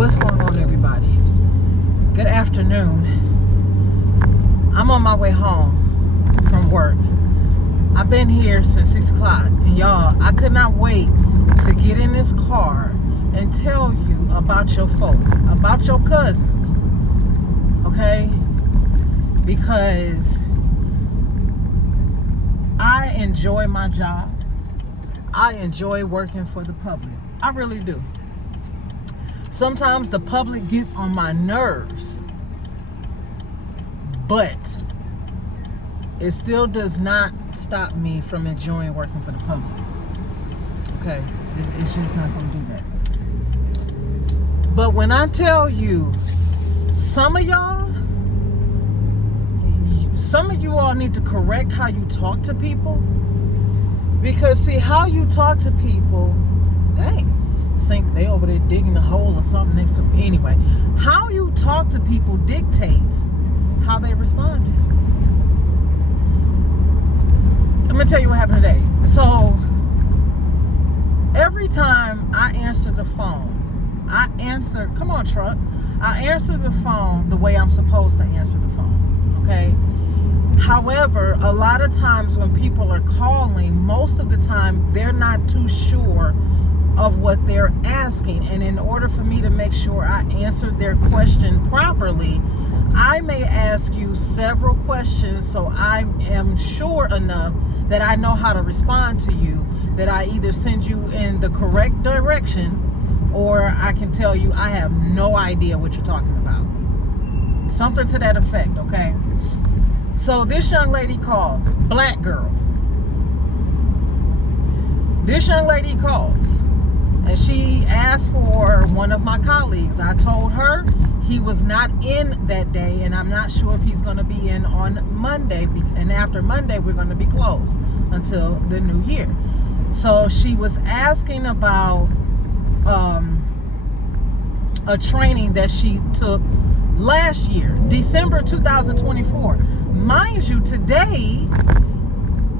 What's going on, everybody? Good afternoon. I'm on my way home from work. I've been here since 6 o'clock, and y'all, I could not wait to get in this car and tell you about your folk, about your cousins, okay? Because I enjoy my job. I enjoy working for the public. I really do. Sometimes the public gets on my nerves, but it still does not stop me from enjoying working for the public. Okay, it's just not gonna do that. But when I tell you, some of you all need to correct how you talk to people, because see, how you talk to people, dang, they over there digging a hole or something next to me. Anyway, how you talk to people dictates how they respond to you. I'm gonna tell you what happened today. So every time I answer the phone, I answer the phone the way I'm supposed to answer the phone, okay? However, a lot of times when people are calling, most of the time they're not too sure of what they're asking, and in order for me to make sure I answer their question properly, I may ask you several questions so I am sure enough that I know how to respond to you, that I either send you in the correct direction or I can tell you I have no idea what you're talking about. Something to that effect, okay? So this young lady called, black girl. This young lady calls, and she asked for one of my colleagues. I told her he was not in that day, and I'm not sure if he's going to be in on Monday. And after Monday, we're going to be closed until the new year. So she was asking about a training that she took last year, December 2024. Mind you, today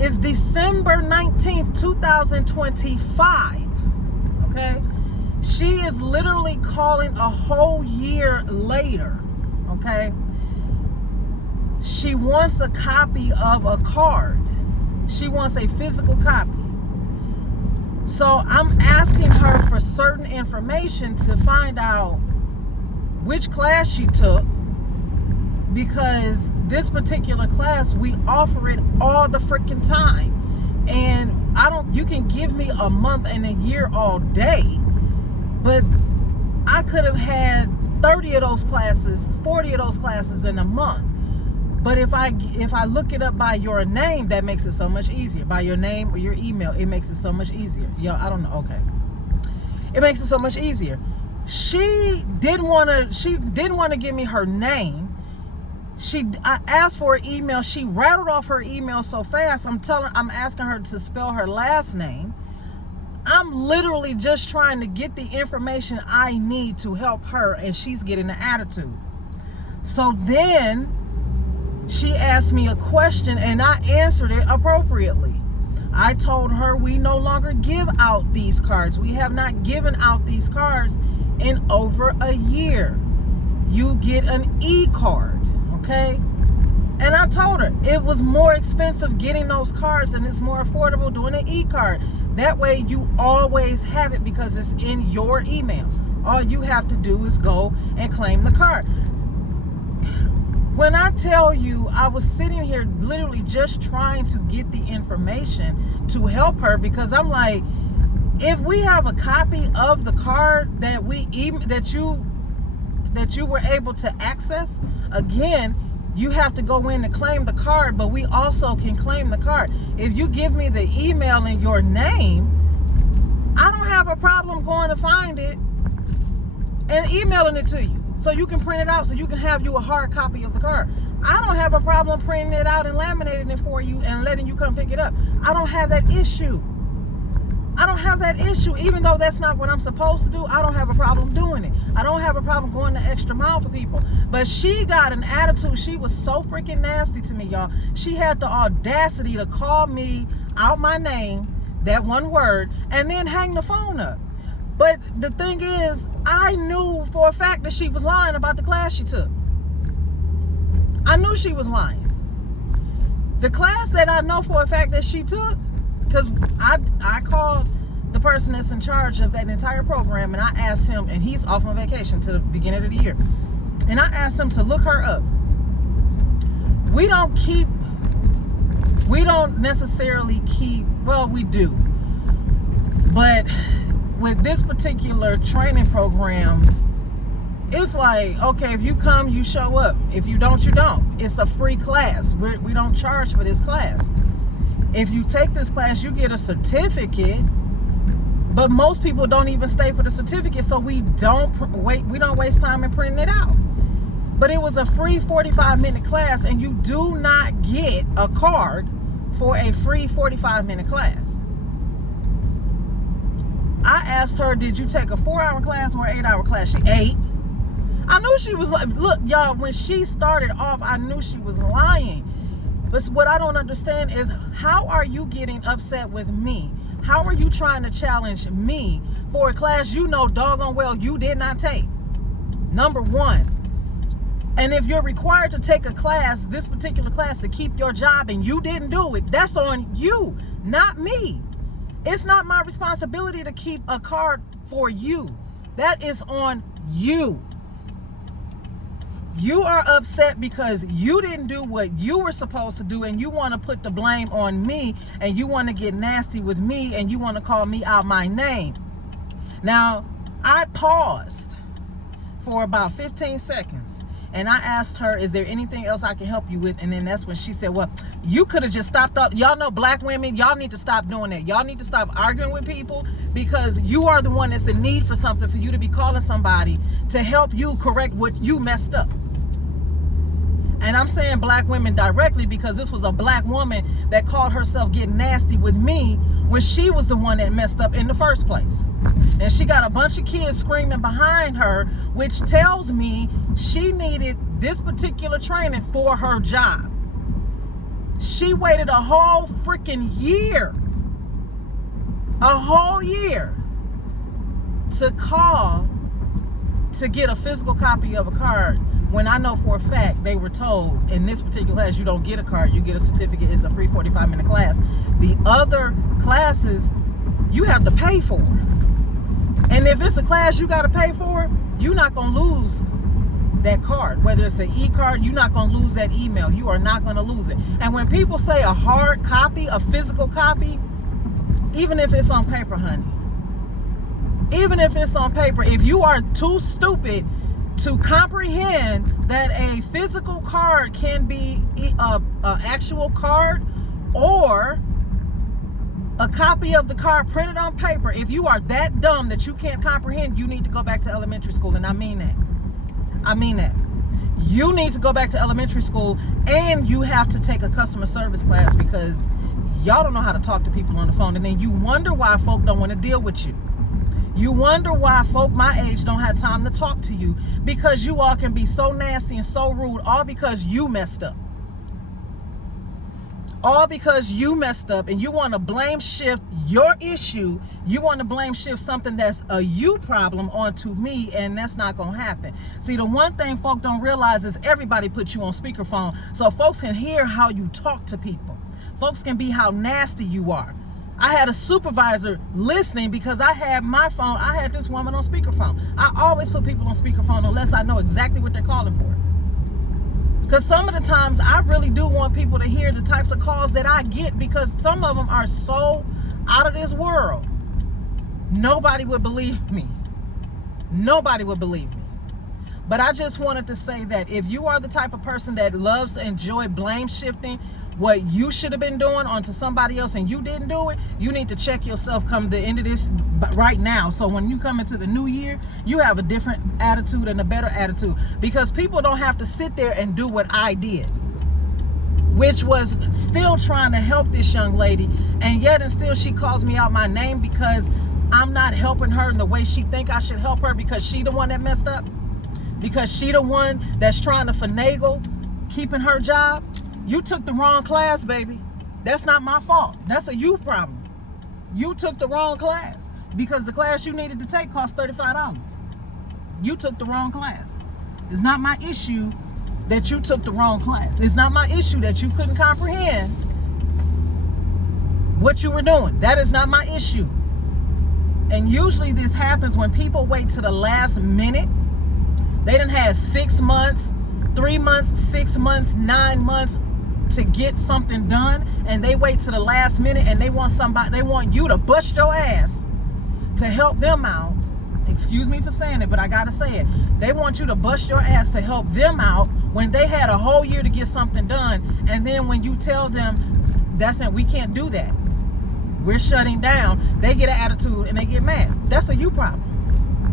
is December 19th, 2025. Okay, she is literally calling a whole year later. Okay, she wants a copy of a card. She wants a physical copy. So I'm asking her for certain information to find out which class she took, because this particular class, we offer it all the freaking time. And you can give me a month and a year all day, but I could have had 30 of those classes, 40 of those classes in a month. But if I look it up by your name, that makes it so much easier. By your name or your email, it makes it so much easier. Yo, I don't know. Okay. It makes it so much easier. She didn't want to give me her name. I asked for an email. She rattled off her email so fast. I'm asking her to spell her last name. I'm literally just trying to get the information I need to help her, and she's getting an attitude. So then she asked me a question, and I answered it appropriately. I told her we no longer give out these cards. We have not given out these cards in over a year. You get an e-card. Okay, and I told her it was more expensive getting those cards, and it's more affordable doing an e-card. That way you always have it because it's in your email. All you have to do is go and claim the card. When I tell you, I was sitting here literally just trying to get the information to help her, because I'm like, if we have a copy of the card that you were able to access, again, you have to go in to claim the card, but we also can claim the card. If you give me the email and your name, I don't have a problem going to find it and emailing it to you so you can print it out, so you can have you a hard copy of the card. I don't have a problem printing it out and laminating it for you and letting you come pick it up. I don't have that issue. Even though that's not what I'm supposed to do, I don't have a problem doing it. I don't have a problem going the extra mile for people. But she got an attitude. She was so freaking nasty to me, y'all. She had the audacity to call me out my name, that one word, and then hang the phone up. But the thing is, I knew for a fact that she was lying about the class she took. I knew she was lying. The class that I know for a fact that she took, because I called the person that's in charge of that entire program, and I asked him, and he's off on vacation to the beginning of the year, and I asked him to look her up. We don't necessarily keep, well, we do, but with this particular training program, it's like, okay, if you come, you show up. If you don't, you don't. It's a free class. We don't charge for this class. If you take this class, you get a certificate, but most people don't even stay for the certificate, so we don't waste time in printing it out. But it was a free 45-minute class, and you do not get a card for a free 45-minute class. I asked her, did you take a 4-hour class or an 8-hour class? She ate. I knew she was like, look, y'all, when she started off, I knew she was lying. But what I don't understand is, how are you getting upset with me? How are you trying to challenge me for a class you know doggone well you did not take? Number one. And if you're required to take a class, this particular class, to keep your job, and you didn't do it, that's on you, not me. It's not my responsibility to keep a card for you. That is on you. You are upset because you didn't do what you were supposed to do, and you want to put the blame on me, and you want to get nasty with me, and you want to call me out my name. Now, I paused for about 15 seconds, and I asked her, is there anything else I can help you with? And then that's when she said, well, you could have just stopped up. Y'all know black women, y'all need to stop doing that. Y'all need to stop arguing with people, because you are the one that's in need for something, for you to be calling somebody to help you correct what you messed up. And I'm saying black women directly, because this was a black woman that called herself getting nasty with me when she was the one that messed up in the first place. And she got a bunch of kids screaming behind her, which tells me she needed this particular training for her job. She waited a whole freaking year, to call to get a physical copy of a card, when I know for a fact they were told, in this particular class, you don't get a card, you get a certificate. It's a free 45-minute class. The other classes, you have to pay for. And if it's a class you got to pay for, you're not going to lose that card. Whether it's an e-card, you're not going to lose that email. You are not going to lose it. And when people say a hard copy, a physical copy, even if it's on paper, honey, even if it's on paper, if you are too stupid to comprehend that a physical card can be an actual card or a copy of the card printed on paper, if you are that dumb that you can't comprehend, you need to go back to elementary school. And I mean that. I mean that. You need to go back to elementary school, and you have to take a customer service class, because y'all don't know how to talk to people on the phone. And then you wonder why folk don't want to deal with you. You wonder why folk my age don't have time to talk to you, because you all can be so nasty and so rude, all because you messed up. All because you messed up, and you want to blame shift your issue. You want to blame shift something that's a you problem onto me, and that's not going to happen. See, the one thing folk don't realize is everybody puts you on speakerphone, so folks can hear how you talk to people. Folks can be how nasty you are. I had a supervisor listening because I had my phone. I had this woman on speakerphone. I always put people on speakerphone unless I know exactly what they're calling for. Because some of the times I really do want people to hear the types of calls that I get, because some of them are so out of this world. Nobody would believe me. Nobody would believe me. But I just wanted to say that if you are the type of person that loves to enjoy blame shifting, what you should have been doing onto somebody else and you didn't do it, you need to check yourself come the end of this right now. So when you come into the new year, you have a different attitude and a better attitude, because people don't have to sit there and do what I did, which was still trying to help this young lady, and yet and still she calls me out my name because I'm not helping her in the way she think I should help her, because she the one that messed up, because she the one that's trying to finagle keeping her job. You took the wrong class, baby. That's not my fault. That's a you problem. You took the wrong class. because the class you needed to take cost $35. You took the wrong class. It's not my issue that you took the wrong class. It's not my issue that you couldn't comprehend what you were doing. That is not my issue. And usually this happens when people wait to the last minute. They done had 6 months, 3 months, 6 months, 9 months to get something done, and they wait to the last minute and they want you to bust your ass to help them out. Excuse me for saying it, but I gotta say it. They want you to bust your ass to help them out when they had a whole year to get something done, and then when you tell them that's it, we can't do that, we're shutting down, they get an attitude and they get mad. That's a you problem.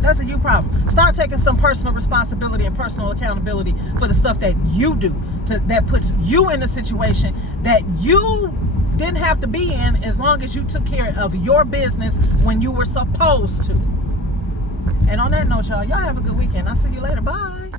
That's a you problem. Start taking some personal responsibility and personal accountability for the stuff that you do, that puts you in a situation that you didn't have to be in, as long as you took care of your business when you were supposed to. And on that note, y'all have a good weekend. I'll see you later. Bye.